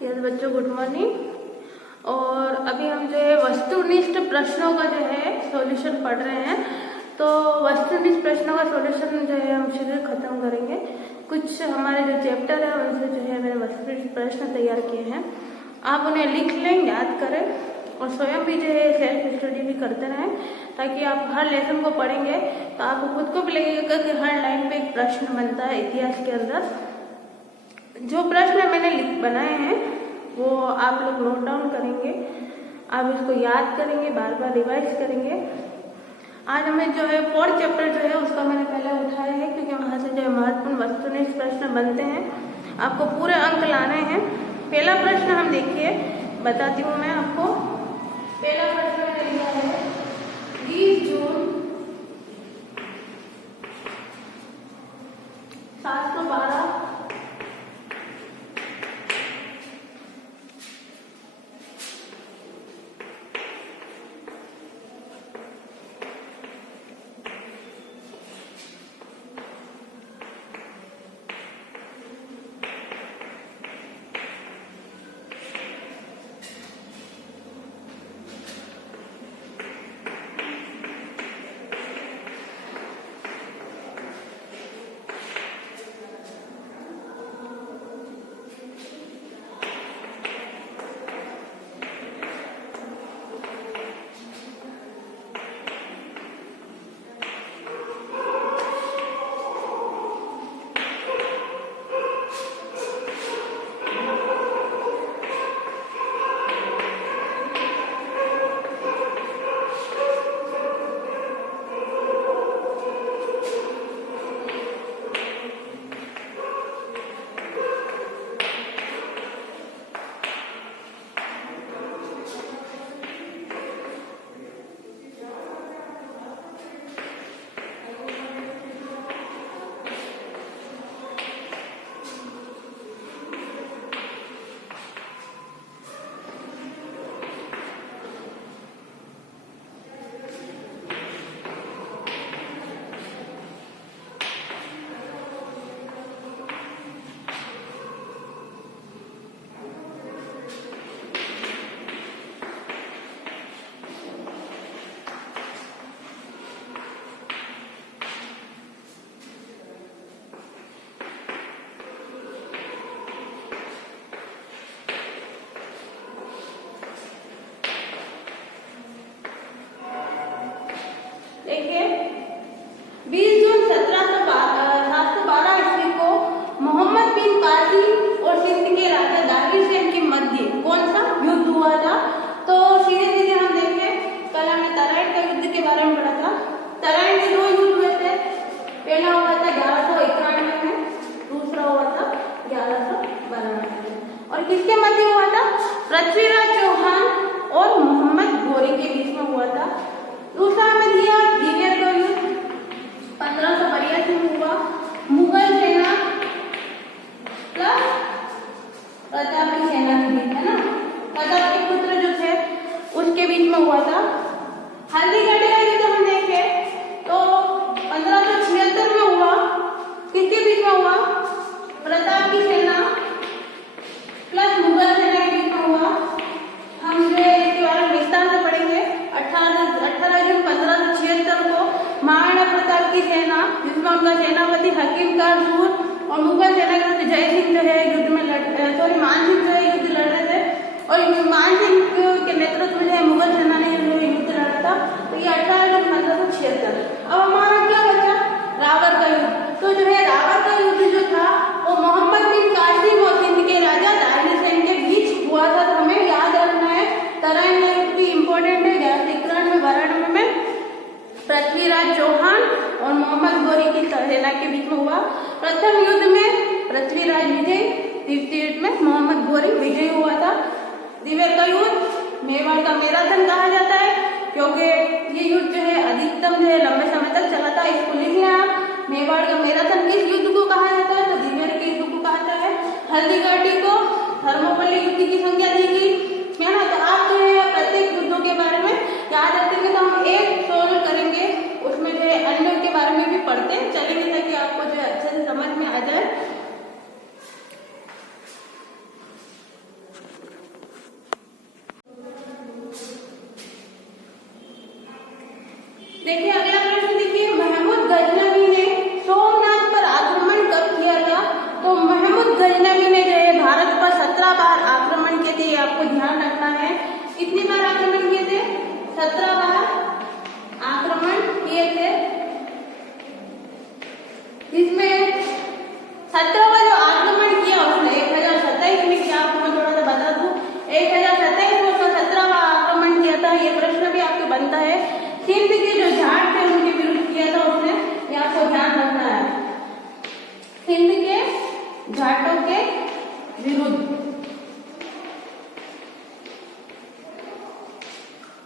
Yes बच्चों, good morning. और अभी हम जो है वस्तुनिष्ठ प्रश्नों का जो है सॉल्यूशन पढ़ रहे हैं। तो वस्तुनिष्ठ प्रश्नों का सॉल्यूशन जो है हम शीघ्र खत्म करेंगे। कुछ हमारे जो चैप्टर है उनसे जो है मैंने वस्तुनिष्ठ प्रश्न तैयार किए हैं। आप उन्हें लिख लें, याद करें और स्वयं भी जो है सेल्फ स्टडी भी करते रहें, ताकि आप हर लेसन को पढ़ेंगे तो आपको खुद को भी लगेगा कि हर लाइन पे एक प्रश्न बनता है इतिहास के अंदर। जो प्रश्न मैंने बनाए हैं वो आप लोग नोट डाउन करेंगे, आप इसको याद करेंगे, बार बार रिवाइज करेंगे। आज हमें जो है 4th चैप्टर जो है उसका मैंने पहले उठाया है, क्योंकि वहाँ से जो है महत्वपूर्ण वस्तुनिष्ठ प्रश्न बनते हैं। आपको पूरे अंक लाने हैं। पहला प्रश्न हम देखिए, बताती हूँ मैं आपको। पहला प्रश्न मैंने लिया है 20 जून 712 देखिए 20 जून 712 ईस्वी को मोहम्मद बिन कासिम और सिंध के राजा दाहिर सेन के मध्य कौन सा युद्ध हुआ था। तो सीधे सीधे हम देखें, कल हमने तराइन का युद्ध के बारे में पढ़ा था। तराइन में 2 युद्ध हुए थे। पहला हुआ था 1191 में, दूसरा हुआ था 1192 में। और किसके मध्य हुआ था? पृथ्वीराज चौहान और मोहम्मद गोरी के बीच में हुआ था। दूसरा हमें दिया दिव्य का युद्ध 1582 में हुआ। मुगल सेना प्लस प्रताप की सेना के बीच, है ना, प्रताप के पुत्र जो थे उसके बीच में हुआ था। हल्दीघाटी का युद्ध हम देखे तो 1576 में हुआ। किसके बीच में हुआ? प्रताप की सेना प्लस मुगल सेना के बीच में हुआ। हम जो है इसके बारे में विस्तार से पढ़ेंगे। 18 जून 1576 को महाराणा प्रताप की सेना, जिसमें उनका सेनापति हकीम कारसूर और मुगल सेना के जय सिंह जो है युद्ध में मान सिंह जो है युद्ध लड़ रहे थे, और मान सिंह के नेतृत्व में जो है मुगल सेना ने युद्ध लड़ा था। तो ये 18 जून 1576। अब हमारा क्या बचा? रावर का युद्ध। तो जो है रावर का युद्ध जो था वो मोहम्मद बिन कासिम और सिंध के राजा दाहिर सेन के बीच हुआ था। तो हमें याद रखना है, तराइन का युद्ध भी इम्पोर्टेंट है। 1191 में पृथ्वीराज चौहान और मोहम्मद गोरी की सेना के बीच में हुआ। प्रथम युद्ध में पृथ्वीराज विजय, द्वितीय युद्ध में मोहम्मद गोरी विजय हुआ था। दिव्य का युद्ध मेवाड़ का मैराथन कहा जाता है, क्योंकि ये युद्ध जो है अधिकतम जो है लंबे समय तक चला था। इसको लिख लें आप। मेवाड़ का मैराथन किस युद्ध को कहा जाता है? तो दिव्य के युद्ध को कहा जाता है। हल्दीघाटी को थर्मोपल्ली युद्ध की संख्या दी गई, है ना। तो आप जो है प्रत्येक युद्धों के बारे में याद रखेंगे तो हम एक सोल्व करेंगे, उसमें जो है अन्य के बारे में भी पढ़ते चलेंगे, ताकि आपको जो है अच्छे से समझ में आ जाए। जिसमें 17वां जो आक्रमण किया उसने 1027 में किया। आपको मैं थोड़ा सा बता दूं, 1027 में उसने 17वां आक्रमण किया था। ये प्रश्न भी आपके बनता है। सिंध के जो जाट थे उनके विरुद्ध किया था उसने, ये आपको ध्यान रखना है, सिंध के जाटों के विरुद्ध।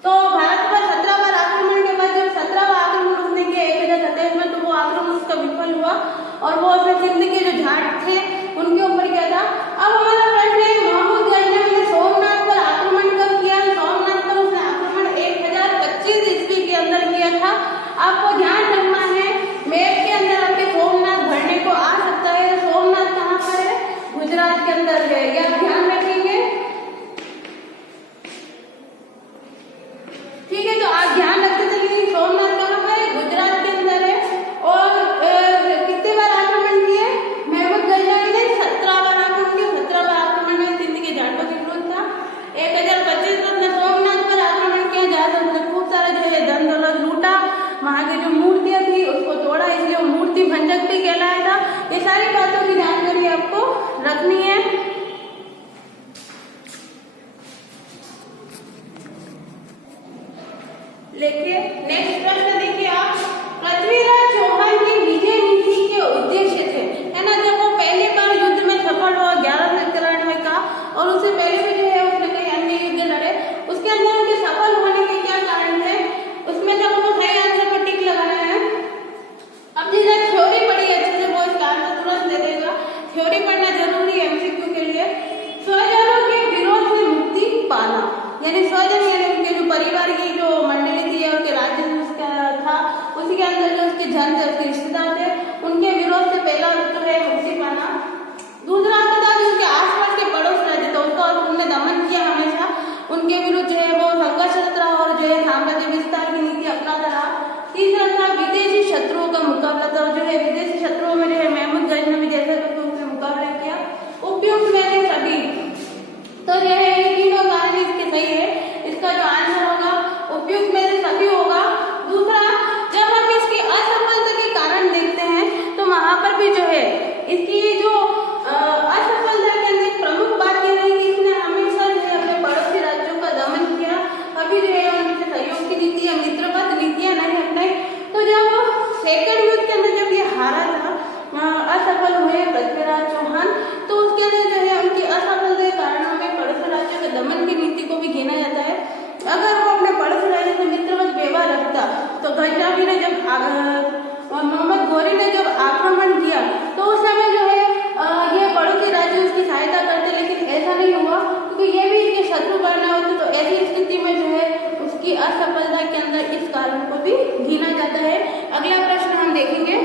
तो भारत पर 17 बार आक्रमण के बाद जब 17वां आक्रमण उसने किया 1027 में, तो वो आक्रमण उसका विफल हुआ और वो उसने सिंध के जो जाट थे उनके ऊपर किया था। अब हमारा प्रश्न है, महमूद गजनवी ने सोमनाथ पर आक्रमण कब किया? सोमनाथ पर उसने आक्रमण 1025 ईस्वी के अंदर किया था। आपको ध्यान रखना है, मैप के अंदर आपके सोमनाथ भरने को आ सकता है। सोमनाथ कहाँ पर है? गुजरात के अंदर है, ये आप ध्यान रखेंगे। ठीक है, तो आप ध्यान रखते चलिए सोमनाथ कहाँ पर है? गुजरात के अंदर है। और कितने बार आक्रमण किए? महमूद गजनवी ने 17 बार आक्रमण किया। 17वां आक्रमण में सिंध के जाटों के विरुद्ध था। 1025 में उसने सोमनाथ पर आक्रमण किया, जहाँ से उसने खूब सारा जो है धन दौलत लूटा, वहां की जो मूर्तियां थी उसको तोड़ा, इसलिए वो मूर्ति भंजक भी कहलाया था। ये सारी बातों की जानकारी आपको रखनी है। देखिए नेक्स्ट प्रश्न देखिए आप, पृथ्वीराज चौहान की विजय नीति के उद्देश्य थे, है ना। जब वो पहली बार युद्ध में सफल हुआ 1193 का, और उससे पहले भी जो है उसने कई अन्य युद्ध लड़े, उसके अंदर उनके सफल होने के क्या कारण थे, उसमें जब उनको सही आंसर पर टिक लगाना है। अब जिसने थ्योरी पढ़ी अच्छे से वो इसका आंसर तुरंत दे देगा। थ्योरी पढ़ना जरूरी है एमसीक्यू के लिए। स्वजनों के विरोध से मुक्ति पाना, यानी स्वजन यानी उनके जो परिवार की जो मंडली थी या उनके राज्य में उसका था, उसी के अंदर जो उसके जन थे, उसके रिश्तेदार थे, उनके विरोध से पहला जो है मुक्ति पाना। दूसरा आता था जो उनके आसपास के पड़ोस राज्य था उसका उन्होंने दमन किया, हमेशा उनके विरुद्ध जो है वो संघर्षरत रहा और जो है साम्राज्य विस्तार की नीति अपनाता रहा। तीसरा था विदेशी शत्रुओं का मुकाबला था, जो है विदेशी शत्रुओं में जो है महमूद गजनवी जैसे करके उनसे मुकाबला किया। उपयुक्त में से सभी, तो जो है ये तीनों कारण इसके सही है। इसका जो आंसर होगा उपयुक्त में से सभी होगा। दूसरा, जब हम इसकी असफलता के कारण देखते हैं तो वहां पर भी जो है इसकी जो असफलता के अंदर एक प्रमुख बात यह है कि इसने हमेशा जो है अपने पड़ोसी राज्यों का दमन किया, कभी जो है उनसे सहयोग की नीति या मित्रवत नीतियां नहीं अपनाई। तो जब सेकंड युद्ध के अंदर जब ये हारा था, असफल हुए पृथ्वीराज चौहान, तो उसके अंदर जो है उनकी असफलता के कारणों में पड़ोसी राज्यों के दमन की नीति को भी गिना जाता है। अगर वो अपने पड़ोसी राज्य से मित्रवत व्यवहार रखता तो गजनवी ने जब मोहम्मद गौरी ने जब आक्रमण किया तो उस समय जो है ये पड़ोसी राज्य उसकी सहायता करते, लेकिन ऐसा नहीं हुआ क्योंकि ये भी इसके शत्रु बने होते। तो ऐसी स्थिति में जो है उसकी असफलता के अंदर इस कारण को भी गिना जाता है। अगला प्रश्न हम देखेंगे।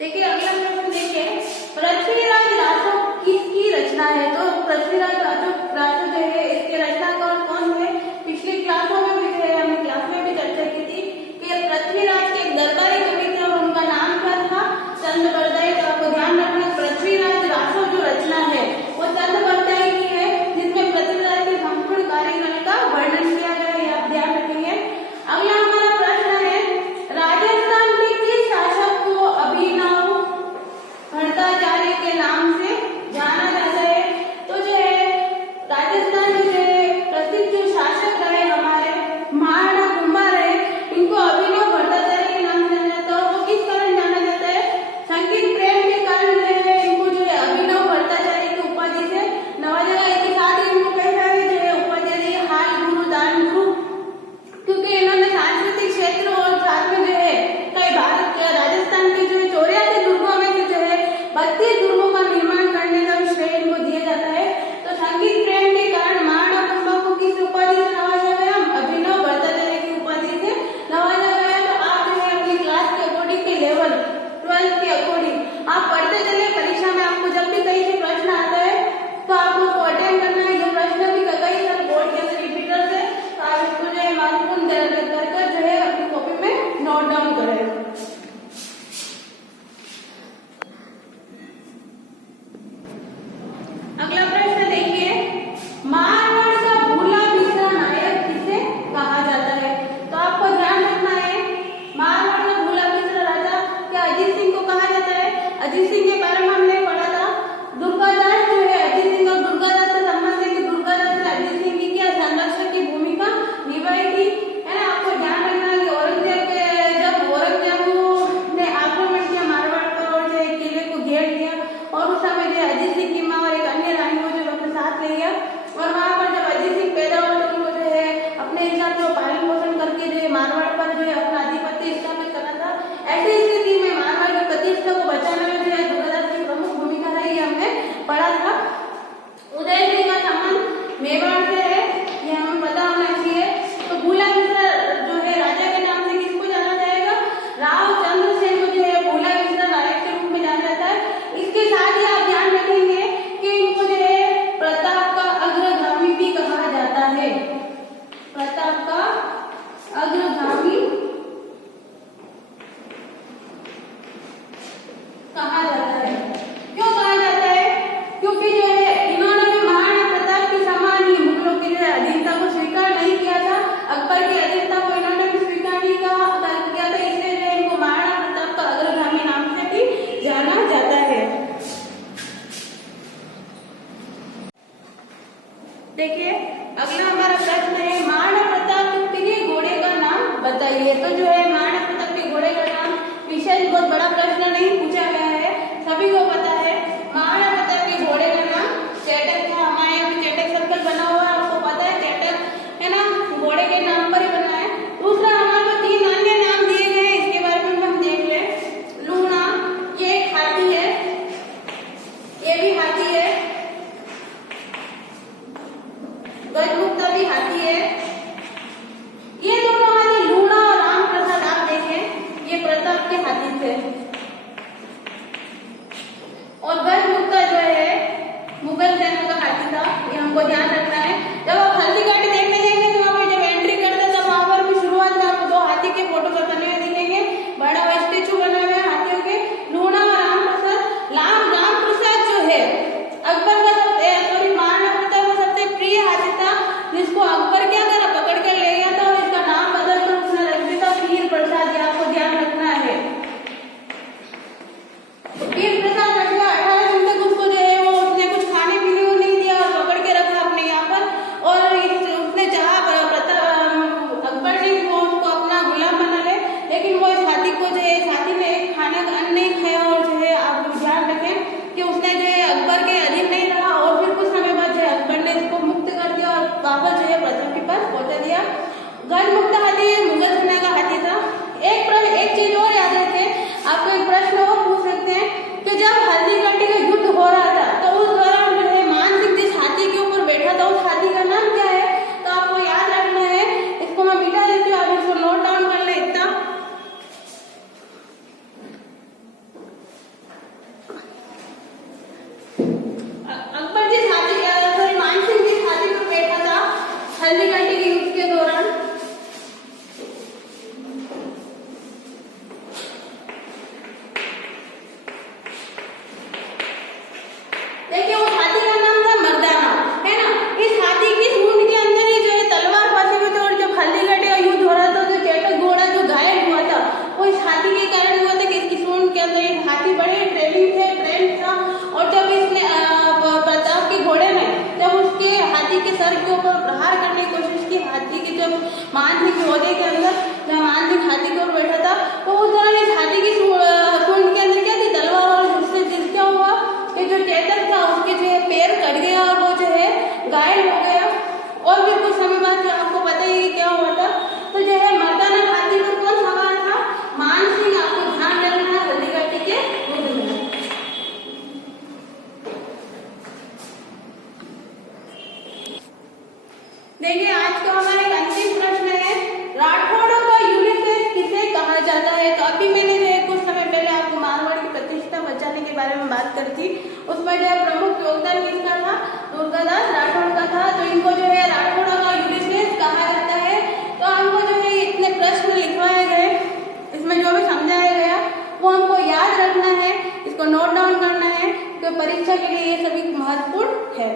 देखिए अगला प्रश्न देखिए, पृथ्वीराज रासो किसकी रचना है? तो पृथ्वीराज रासो जो है इसके रचनाकार कौन है? पिछली क्लासों में भी जो है हमने क्लास में भी चर्चा की थी कि पृथ्वीराज के एक दरबारी कवि थे और उनका नाम क्या था? चंद बरदाई। तो आपको ध्यान रखना पृथ्वीराज रासो जो रचना है वो चंद बरदाई की है, जिसमें पृथ्वीराज के संपूर्ण कार्यकाल का वर्णन किया गया है, आप ध्यान रखेंगे। अगला हमारा प्रश्न है, राजस्थान के किस शासक को अभिनव भट्टाचार्य के नाम से जाना जाता है? तो जो है बताइए। तो जो है महाराणा प्रताप के घोड़े का नाम, विशेष बहुत बड़ा प्रश्न नहीं पूछा गया है, सभी को पता है। महाराणा प्रताप के घोड़े का नाम चेतक था। हमारे यहाँ पे चेतक सर्कल बना हुआ है, आपको पता है, चेतक है ना, घोड़े के नाम पर ही बना है। दूसरा हमारे को 3 अन्य नाम दिए गए हैं, इसके बारे में हम देख लें। लूना, ये एक हाथी है, ये भी हाथी है। गजमुक्ता भी हाथी है। ये दोनों हाथी लूना और राम प्रसाद आप देखें, ये प्रताप के हाथी थे। और गजमुक्ता जो है मुगल सेना का हाथी था, ये हमको ध्यान रखना है। जब आप हल्दी घाटी देखने जाएंगे तो वहां पे जब एंट्री करते हैं तब वहां पर भी शुरुआत में आपको 2 हाथी के फोटो बने हुए दिखेंगे, बड़ा हुआ स्टेचू बने हुए हाथियों के, लूना और राम प्रसाद। राम प्रसाद जो है अकबर का महाराणा प्रताप का सबसे प्रिय हाथी था, जिसको अकबर क्या करा, पकड़ कर ले गया था और इसका नाम बदलकर उसने रख दिया था वीर प्रसाद। ये आपको ध्यान रखना है। वीर प्रसाद रख गया, 18 दिन तक उसको जो है वो उसने कुछ खाने पीने को नहीं दिया और पकड़ के रखा अपने यहाँ पर। और उसने चाहा अकबर ने वो उसको अपना गुलाम बना ले, लेकिन वो इस हाथी को जो है, इस हाथी ने खाने का अन्न नहीं खाया और जो है आप ध्यान रखें कि उसने जो है अकबर के अधीन नहीं रहा। और फिर कुछ समय बाद जो है अकबर ने इसको मुक्त कर दिया और वापस जो है प्रताप के पास पहुंचा दिया। गजमुक्ता हाथी मुगल सेना का हाथी था। एक चीज और याद रखें, आपको एक प्रश्न और पूछ सकते हैं कि जब हल्दी घाटी का युद्ध हो रहा था तो उस दौरान जो है मान सिंह जिस हाथी के ऊपर बैठा था उस हाथी का नाम क्या है? तो आपको याद रखना है, इसको मैं मिटा देती हूँ, आप इसको नोट डाउन कर ले इतना। अकबर जिस हाथी मान सिंह जिस हाथी पर बैठा था हल्दी घाटी के युद्ध के दौरान, देखिए उस हाथी का नाम था मर्दाना, है ना। इस हाथी की सूंड के अंदर ही जो है तलवार फंसी हुई थी और जब हल्दी घाटी का युद्ध हो रहा था तो चेतक घोड़ा जो घायल हुआ था वो इस हाथी के कारण हुआ था कि इसकी सूंड के अंदर एक हाथी बड़े ट्रेन था। और जब इसने प्रताप के घोड़े ने जब उसके हाथी के सर के ऊपर प्रहार करने की कोशिश की, हाथी के जब मान सिंह घोड़े के अंदर जब मान सिंह हाथी के ऊपर बैठा था तो उस दौरान इस हाथी की सूंड के अंदर क्या थी, तलवार। और उससे क्या हुआ कि जो चेतक था उसके जो है पैर कट गया और वो जो है घायल हो गया। और फिर कुछ समय बाद जो आपको पता ही क्या हुआ था, तो जो है मर्दाना हाथी पर कौन सवार था? मान सिंह। आपको ध्यान रखना है हल्दी घाटी के युद्ध में। देखिए आज का हमारा एक अंतिम प्रश्न है, राठौड़ों का यूलिसेस किसे कहा जाता है? तो अभी मैंने जो है कुछ समय पहले आपको मारवाड़ की प्रतिष्ठा बचाने के बारे में बात करी थी, उसमें जो है प्रमुख योगदान किसका था? दुर्गादास राठौड़ का था। तो इनको जो है राठौड़ों का यूलिसेस कहा जाता है। तो हमको जो है इतने प्रश्न लिखवाए गए, इसमें जो भी समझाया गया वो हमको याद रखना है, इसको नोट डाउन करना है, तो परीक्षा के लिए ये सभी महत्वपूर्ण है।